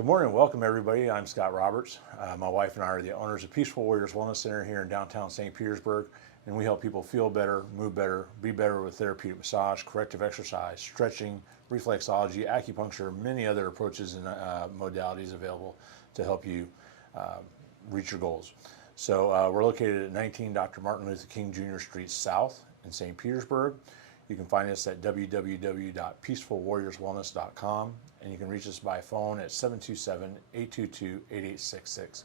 Good morning, welcome everybody. I'm Scott Roberts. My wife and I are the owners of Peaceful Warriors Wellness Center here in downtown St. Petersburg, and we help people feel better, move better, be better with therapeutic massage, corrective exercise, stretching, reflexology, acupuncture, many other approaches and modalities available to help you reach your goals. So we're located at 19 Dr. Martin Luther King Jr. Street South in St. Petersburg. You can find us at www.peacefulwarriorswellness.com, and you can reach us by phone at 727-822-8866.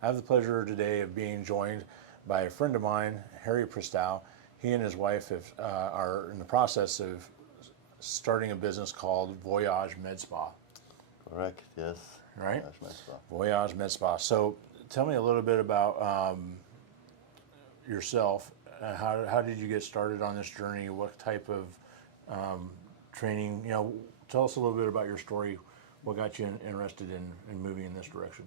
I have the pleasure today of being joined by a friend of mine, Harry Pristau. He and his wife are in the process of starting a business called Voyage Med Spa. Correct, yes. Right? Voyage Med Spa. Voyage Med Spa. So tell me a little bit about yourself. How did you get started on this journey? What type of training? Tell us a little bit about your story. What got you interested in moving in this direction?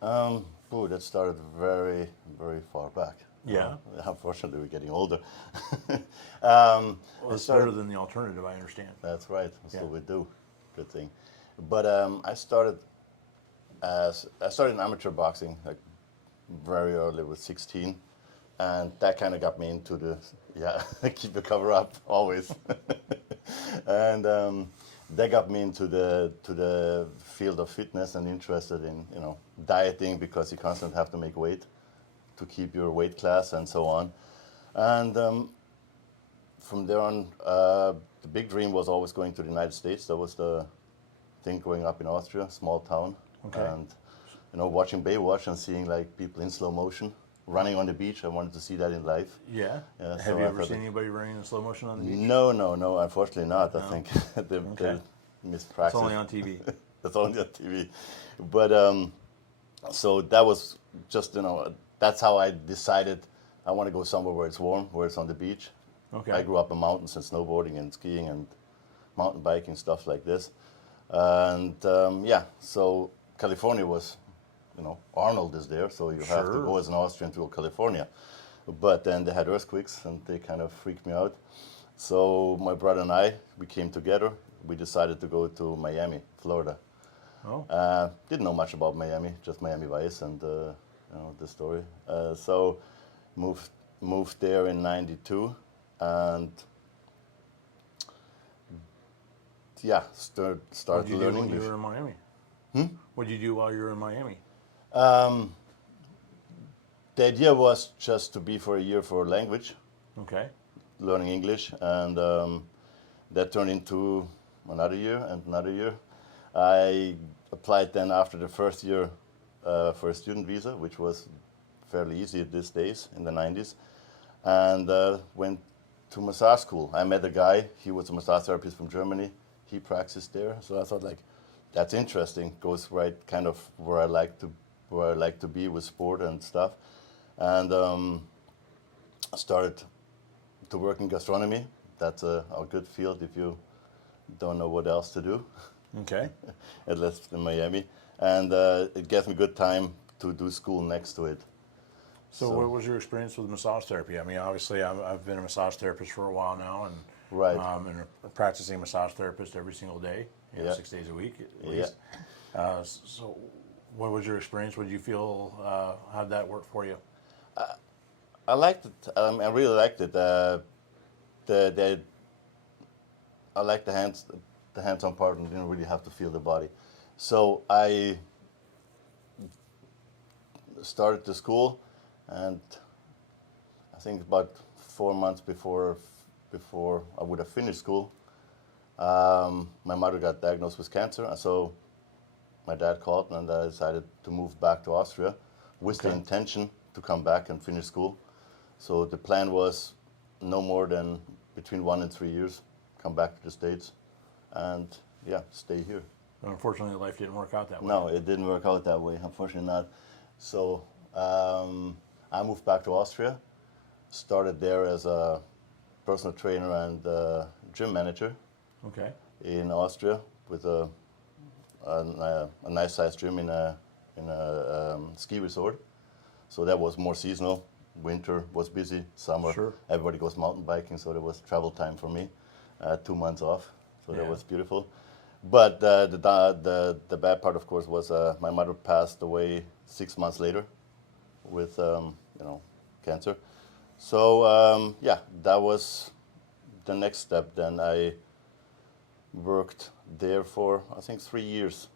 That started very, very far back. Yeah. Unfortunately, we're getting older. Well, it's better than the alternative, I understand. That's right. That's Yeah. what we do. Good thing. But I started in amateur boxing like very early, with 16. And that kind of got me into keep the cover up always. And that got me into the field of fitness and interested in dieting, because you constantly have to make weight to keep your weight class and so on. And from there on, the big dream was always going to the United States. That was the thing growing up in Austria, small town. Okay. And watching Baywatch and seeing like people in slow motion running on the beach. I wanted to see that in life. Yeah. Yeah, Have you ever seen anybody running in slow motion on the beach? No, unfortunately not. No? I think they Okay. mispracticed. It's only on TV. That's only on TV. But so that was just, that's how I decided I want to go somewhere where it's warm, where it's on the beach. Okay. I grew up in mountains and snowboarding and skiing and mountain biking, stuff like this. And so California was, Arnold is there, so you have to Sure. go as an Austrian to California. But then they had earthquakes and they kind of freaked me out. So my brother and I, we came together. We decided to go to Miami, Florida. Oh. Didn't know much about Miami, just Miami Vice and the story. So moved there in '92, and started learning What did you do when English. you were in Miami? What did you do while you were in Miami? The idea was just to be for a year for language, Okay. learning English, and that turned into another year and another year. I applied then after the first year for a student visa, which was fairly easy these days in the 90s, and went to massage school. I met a guy, he was a massage therapist from Germany. He practiced there, so I thought that's interesting. Goes right kind of where I like to be with sport and stuff. And I started to work in gastronomy. That's a good field if you don't know what else to do. Okay. At least in Miami. And it gave me good time to do school next to it. So what was your experience with massage therapy? I mean, obviously, I've been a massage therapist for a while now, and Right. and a practicing massage therapist every single day, Yeah. 6 days a week at least. So, what was your experience? What did you feel? How'd that work for you? I liked it. I really liked it. I liked the hands-on part, and didn't really have to feel the body. So I started the school, and I think about 4 months before I would have finished school, my mother got diagnosed with cancer, and so my dad called, and I decided to move back to Austria with the Okay. intention to come back and finish school. So the plan was no more than between 1 and 3 years, come back to the States, and stay here. But unfortunately, life didn't work out that way. No, it didn't work out that way, unfortunately not. So I moved back to Austria, started there as a personal trainer and gym manager Okay. in Austria with a nice sized gym in a ski resort. So that was more seasonal. Winter was busy, summer Sure. everybody goes mountain biking, so there was travel time for me. 2 months off, so that Yeah. was beautiful. But the bad part, of course, was my mother passed away 6 months later with cancer. So yeah, that was the next step. Then I worked there for I think 3 years.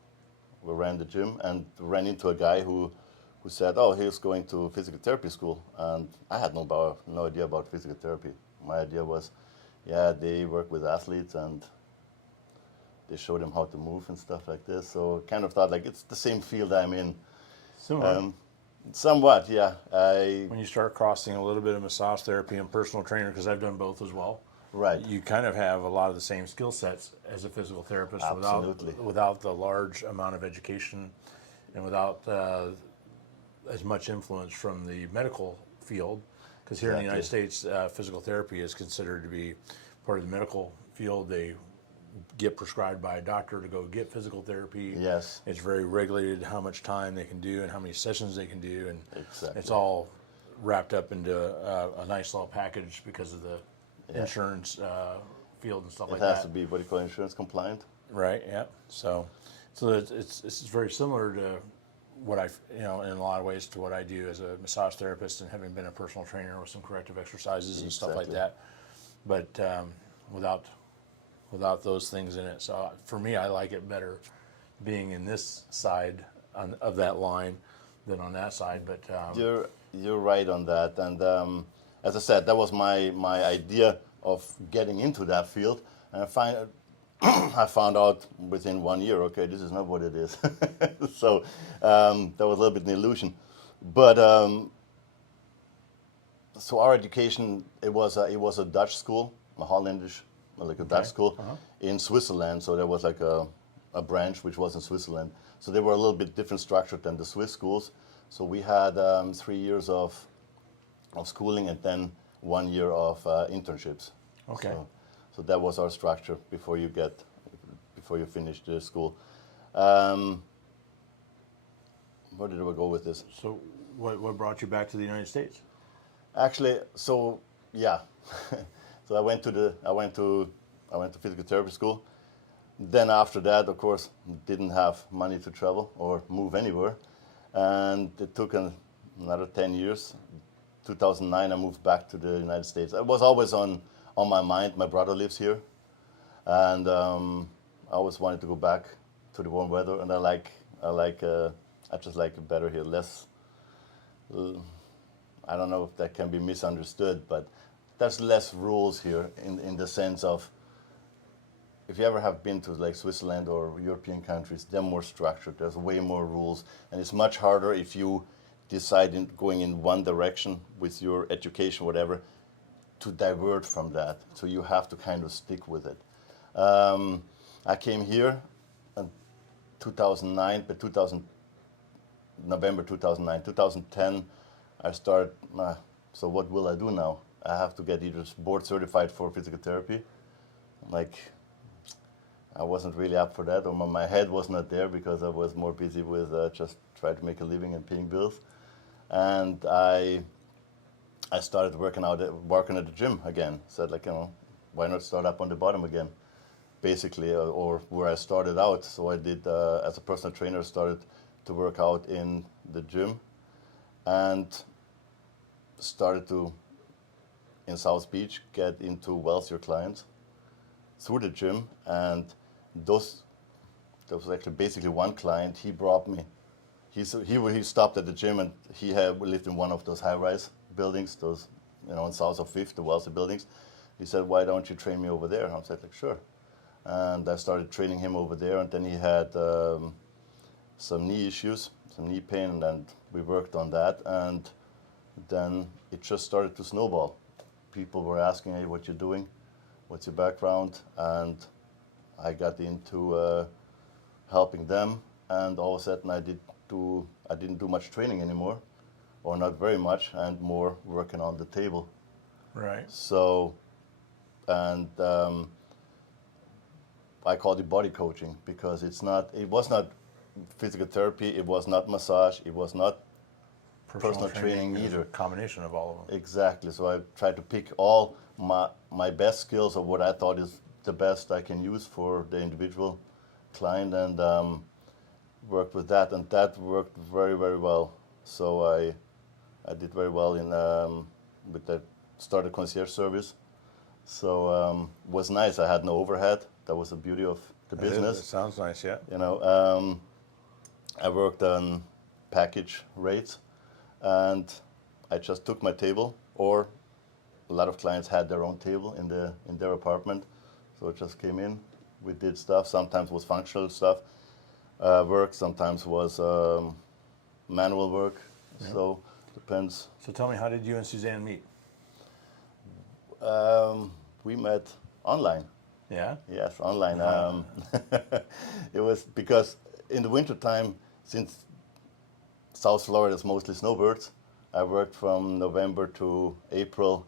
We ran the gym and ran into a guy who said, "Oh, he's going to physical therapy school," and I had no idea about physical therapy. My idea was, yeah, they work with athletes and they show them how to move and stuff like this. So kind of thought like it's the same field I'm in. Similar. Somewhat, yeah. When you start crossing a little bit of massage therapy and personal trainer, because I've done both as well, Right. you kind of have a lot of the same skill sets as a physical therapist Absolutely. without the large amount of education and without as much influence from the medical field. Because here in the United States, physical therapy is considered to be part of the medical field. They get prescribed by a doctor to go get physical therapy. Yes. It's very regulated how much time they can do and how many sessions they can do, and Exactly. it's all wrapped up into a nice little package because of the insurance field and stuff like It that. has to be what you call insurance compliant. Right. Yeah. So it's very similar to what in a lot of ways to what I do as a massage therapist and having been a personal trainer with some corrective exercises and stuff like Exactly. that, but without those things in it. So for me, I like it better being in this side of that line than on that side. But You're right on that, and as I said, that was my idea of getting into that field, and I found out within 1 year, okay, this is not what it is. So that was a little bit an illusion, but so our education, it was a Dutch school, a Hollandish, like a Dutch school in Switzerland. So there was like a branch which was in Switzerland. So they were a little bit different structured than the Swiss schools. So we had 3 years of schooling and then 1 year of internships. Okay. So that was our structure before you finish the school. Where did we go with this? so what brought you back to the United States? Actually, so yeah, so I went to physical therapy school. Then after that, of course, didn't have money to travel or move anywhere, and it took another 10 years. 2009, I moved back to the United States. It was always on my mind. My brother lives here, and I always wanted to go back to the warm weather. And I just like it better here. Less. I don't know if that can be misunderstood, but there's less rules here in the sense of, if you ever have been to like Switzerland or European countries, they're more structured. There's way more rules, and it's much harder if you decide going in one direction with your education, whatever, to divert from that. So you have to kind of stick with it. I came here in 2009, but November 2009, 2010, I started. So what will I do now? I have to get either board certified for physical therapy. Like, I wasn't really up for that, or my head was not there because I was more busy with just trying to make a living and paying bills. And I started working at the gym again. Said like, why not start up on the bottom again, basically, or where I started out. So I did as a personal trainer, started to work out in the gym, and started to in South Beach get into wealthier clients through the gym. And there was actually basically one client. He brought me. He stopped at the gym, and he lived in one of those high-rise buildings, those in south of Fifth, the wealthy buildings. He said, "Why don't you train me over there?" I said, like, "Sure." And I started training him over there, and then he had some knee issues, some knee pain, and we worked on that, and then it just started to snowball. People were asking, "Hey, what you doing? What's your background?" And I got into helping them, and all of a sudden I didn't do much training anymore, or not very much, and more working on the table. Right. So, and I called it body coaching because it was not physical therapy, it was not massage, it was not personal training is either. a combination of all of them. Exactly. So I tried to pick all my best skills of what I thought is the best I can use for the individual, client and worked with that, and that worked very, very well. So I did very well in with that, started concierge service. So was nice. I had no overhead. That was the beauty of the business. It sounds nice, yeah. You know, I worked on package rates, and I just took my table, or a lot of clients had their own table in their apartment, so it just came in. We did stuff. Sometimes was functional stuff, work. Sometimes was manual work. Yeah. So depends. So tell me, how did you and Suzanne meet? We met online. Yeah? Yes, online. It was because in the wintertime, since South Florida is mostly snowbirds, I worked from November to April.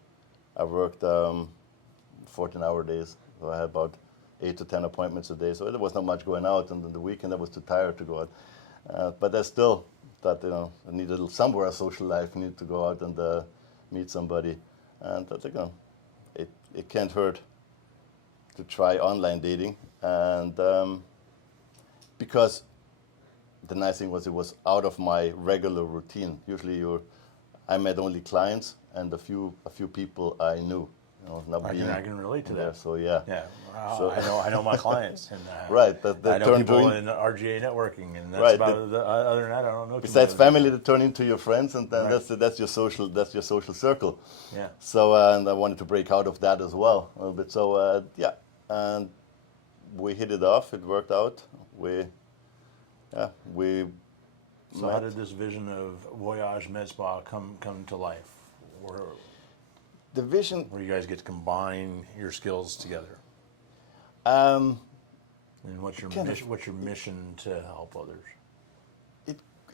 I worked 14-hour days. So I had about 8 to 10 appointments a day. So there was not much going out. And on the weekend, I was too tired to go out. But I still thought, I needed somewhere a social life. I needed to go out and meet somebody. And I think, it can't hurt to try online dating. And because the nice thing was it was out of my regular routine. Usually I met only clients and a few people I knew. Not I can relate to there, that. so yeah. Yeah, So I know my clients, and right. I know people in RGA networking, and that's right, about it. Other than that, I don't know. Besides family, that turn into your friends, and then Right. that's your social circle. Yeah. So and I wanted to break out of that as well a little bit. So yeah, and we hit it off. It worked out. We So how did this vision of Voyage Med Spa come to life? The vision. Where you guys get to combine your skills together. Um, And what's your kind of- mission? What's your mission to help others?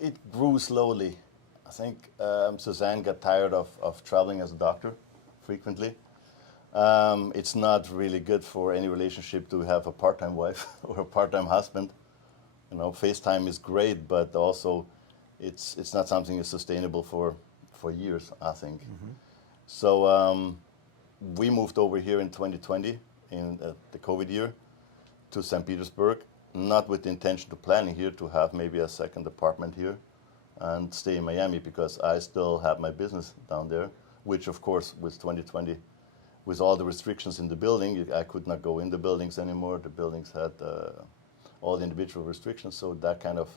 it grew slowly. I think Suzanne got tired of traveling as a doctor frequently. It's not really good for any relationship to have a part-time wife or a part-time husband. FaceTime is great, but also it's not something that's sustainable for years, I think. Mm-hmm. So we moved over here in 2020, in the COVID year, to St. Petersburg, not with the intention to planning here to have maybe a second apartment here and stay in Miami, because I still have my business down there, which of course with 2020, with all the restrictions in the building, I could not go in the buildings anymore. The buildings had all the individual restrictions, so that kind of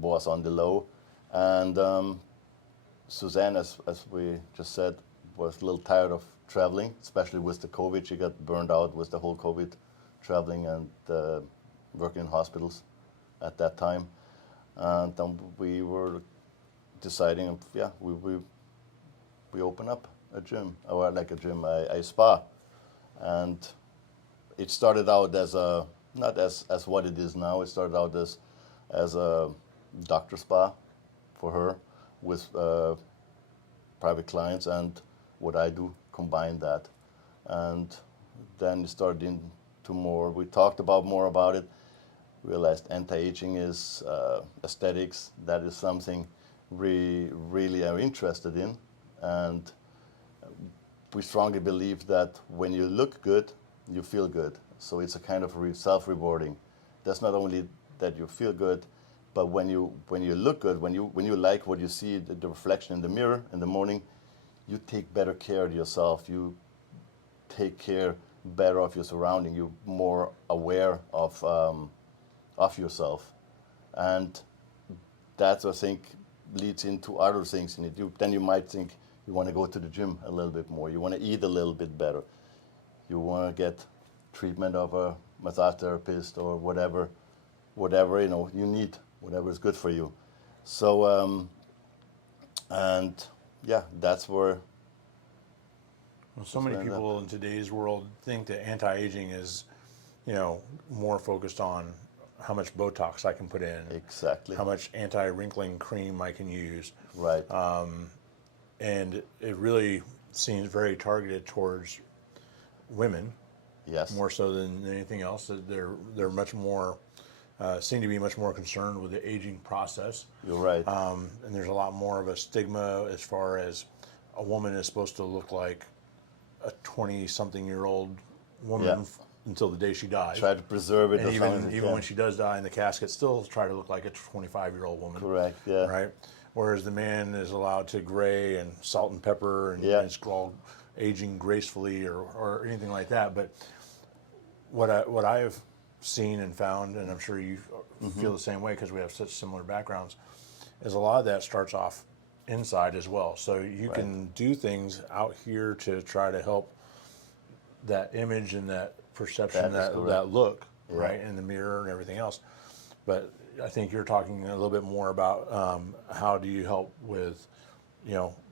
was on the low. And Suzanne, as we just said, was a little tired of traveling, especially with the COVID. She got burned out with the whole COVID traveling and working in hospitals at that time. And then we were deciding, we open up a gym, or like a gym, a spa. And it started out as not as what it is now. It started out as a doctor spa for her with private clients, and what I do, combine that. And then it started into more, we talked more about it, realized anti-aging is aesthetics, that is something we really are interested in. And we strongly believe that when you look good, you feel good. So it's a kind of self-rewarding. That's not only that you feel good, but when you look good, when you like what you see, the reflection in the mirror in the morning, you take better care of yourself. You take care better of your surrounding. You're more aware of yourself, and that, I think, leads into other things in it. Then you might think you want to go to the gym a little bit more. You want to eat a little bit better. You want to get treatment of a massage therapist or whatever you need, whatever is good for you. So and yeah, that's where. Well, so many people in today's world think that anti-aging is, more focused on how much Botox I can put in, Exactly. how much anti-wrinkling cream I can use, Right. and it really seems very targeted towards women, Yes. more so than anything else. They're much more seem to be much more concerned with the aging process. You're right. And there's a lot more of a stigma as far as a woman is supposed to look like a 20-something-year-old woman until the day she dies. Try to preserve it And as long as you even can. when she does die in the casket, still try to look like a 25-year-old woman. Correct, yeah. Right? Whereas the man is allowed to gray and salt and pepper and, Yeah. and it's called aging gracefully or anything like that. But what I have seen and found, and I'm sure you feel the same way because we have such similar backgrounds, is a lot of that starts off inside as well. So you can do things out here to try to help that image and that perception, that look, right, in the mirror and everything else. But I think you're talking a little bit more about how do you help with,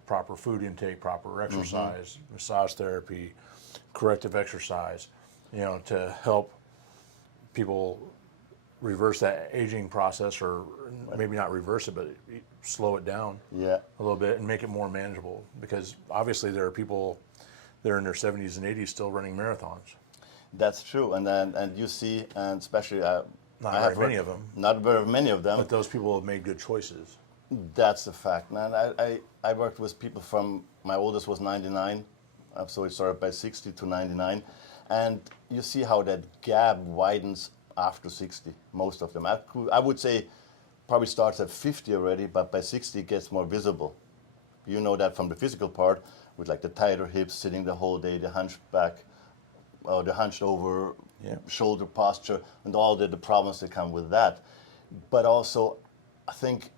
proper food intake, proper exercise, massage therapy, corrective exercise, to help people reverse that aging process, or maybe not reverse it, but slow it down a little bit and make it more manageable. Because obviously there are people that are in their 70s and 80s still running marathons. That's true, and you see, and especially Not very many of them. Not very many of them. But those people have made good choices. That's a fact, man. I worked with people from, my oldest was 99, so it started by 60 to 99, and you see how that gap widens after 60, most of them. I would say probably starts at 50 already, but by 60 it gets more visible. You know that from the physical part, with like the tighter hips, sitting the whole day, the hunchback, or the hunched over shoulder posture, and all the problems that come with that. But also, I think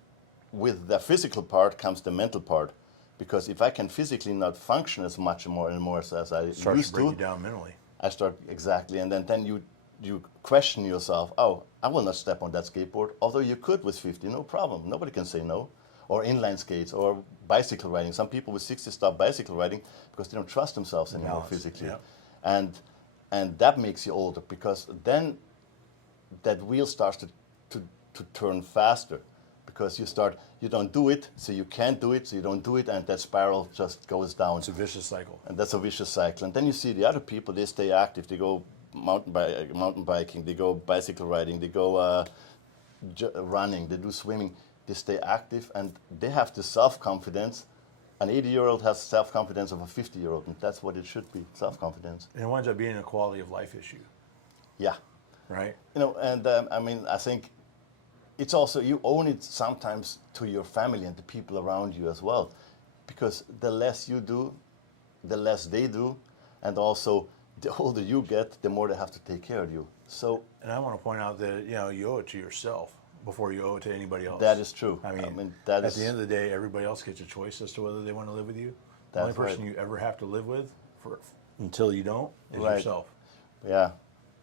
with the physical part comes the mental part, because if I can physically not function as much anymore as I used to, break you down mentally. I start exactly, and then you question yourself. Oh, I will not step on that skateboard. Although you could with 50, no problem. Nobody can say no. Or inline skates or bicycle riding. Some people with 60 stop bicycle riding because they don't trust themselves anymore physically, and that makes you older, because then that wheel starts to turn faster, because you don't do it, so you can't do it, so you don't do it, and that spiral just goes down. It's a vicious cycle. And that's a vicious cycle. And then you see the other people, they stay active. They go mountain biking, they go bicycle riding, they go running, they do swimming. They stay active, and they have the self-confidence. An 80-year-old has self-confidence of a 50-year-old, and that's what it should be, self-confidence. And it winds up being a quality of life issue. Yeah. Right? And I think it's also, you own it sometimes to your family and the people around you as well. Because the less you do, the less they do, and also the older you get, the more they have to take care of you. So, and I want to point out that you owe it to yourself before you owe it to anybody else. That is true. I mean that at the end of the day, everybody else gets a choice as to whether they want to live with you. The only person you ever have to live with until you don't is yourself. Yeah,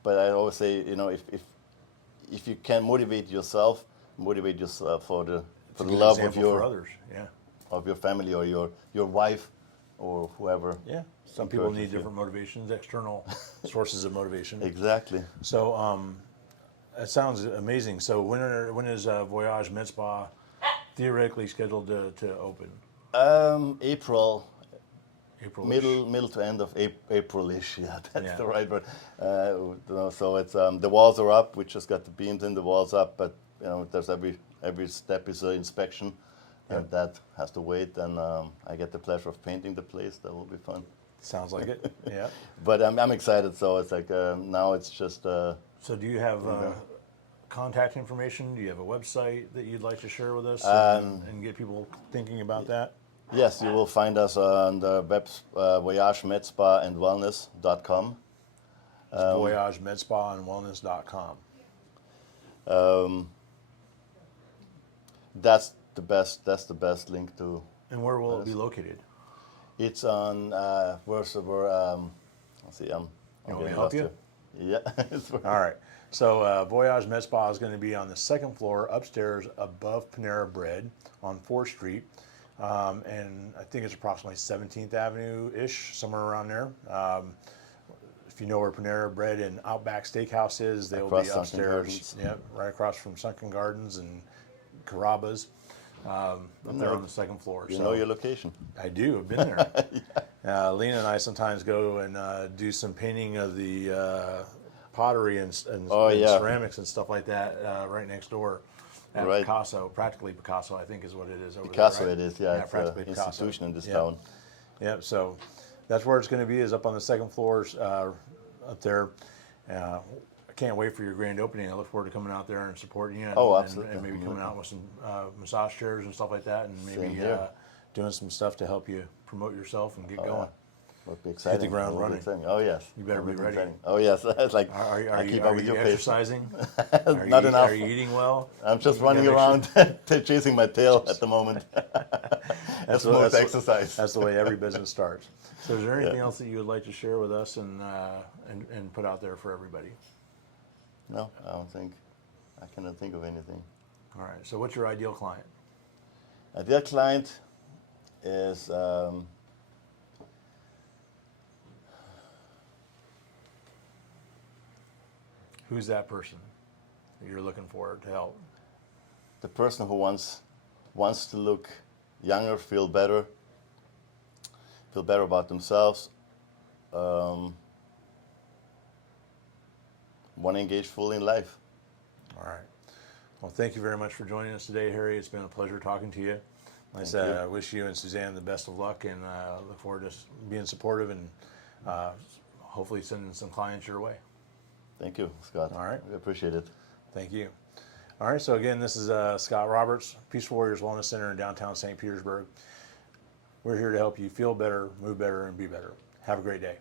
but I always say, if you can motivate yourself for the love of your others, of your family or your wife or whoever. Yeah, some people need different motivations, external sources of motivation. Exactly. So that sounds amazing. So when is Voyage Med Spa theoretically scheduled to open? April. April-ish. Middle to end of April-ish. Yeah, that's the right word. So it's the walls are up. We just got the beams in, the walls up, but there's every step is an inspection, and that has to wait. And I get the pleasure of painting the place. That will be fun. Sounds like it. Yeah. But I'm excited. So it's like now it's just. So do you have contact information? Do you have a website that you'd like to share with us and get people thinking about that? Yes, you will find us on the web Voyage Med Spa and Wellness.com. Voyage Med Spa and Wellness.com. That's the best link to. And where will it be located? It's on let's see, you want me to help you? Yeah. All right. So Voyage Med Spa is going to be on the second floor, upstairs above Panera Bread on 4th Street. And I think it's approximately 17th Avenue-ish, somewhere around there. If you know where Panera Bread and Outback Steakhouse is, they'll be upstairs. Yeah, right across from Sunken Gardens and Carrabba's. Up there on the second floor. You know your location. I do. I've been there. Lena and I sometimes go and do some painting of the pottery and ceramics and stuff like that right next door at Picasso. Practically Picasso, I think, is what it is over Picasso there. Right? It is, yeah. It's practically an Picasso. Institution in this town. Yeah. So that's where it's going to be. Is up on the second floor up there. I can't wait for your grand opening. I look forward to coming out there and supporting you. And, Oh, absolutely. and maybe coming out with some massage chairs and stuff like that, and maybe Same here. doing some stuff to help you promote yourself and get Oh, going. yeah. Would be exciting. Hit the ground Would be running. exciting. Oh yes. You better Would be ready. exciting. Oh yes. It's like Are I keep you, up with your pace. exercising? Not enough. Are you eating well? I'm just You running gotta around chasing my tail at the moment. That's most exercise. That's the way every business starts. So is there anything else that you would like to share with us and put out there for everybody? No, I don't think. I cannot think of anything. All right. So what's your ideal client? Ideal client is Who's that person that you're looking for to help? the person who wants to look younger, feel better about themselves, want to engage fully in life. All right. Well, thank you very much for joining us today, Harry. It's been a pleasure talking to you. Like I said, I wish you and Suzanne the best of luck, and look forward to being supportive and hopefully sending some clients your way. Thank you, Scott. All right. We appreciate it. Thank you. All right. So again, this is Scott Roberts, Peaceful Warriors Wellness Center in downtown St. Petersburg. We're here to help you feel better, move better, and be better. Have a great day.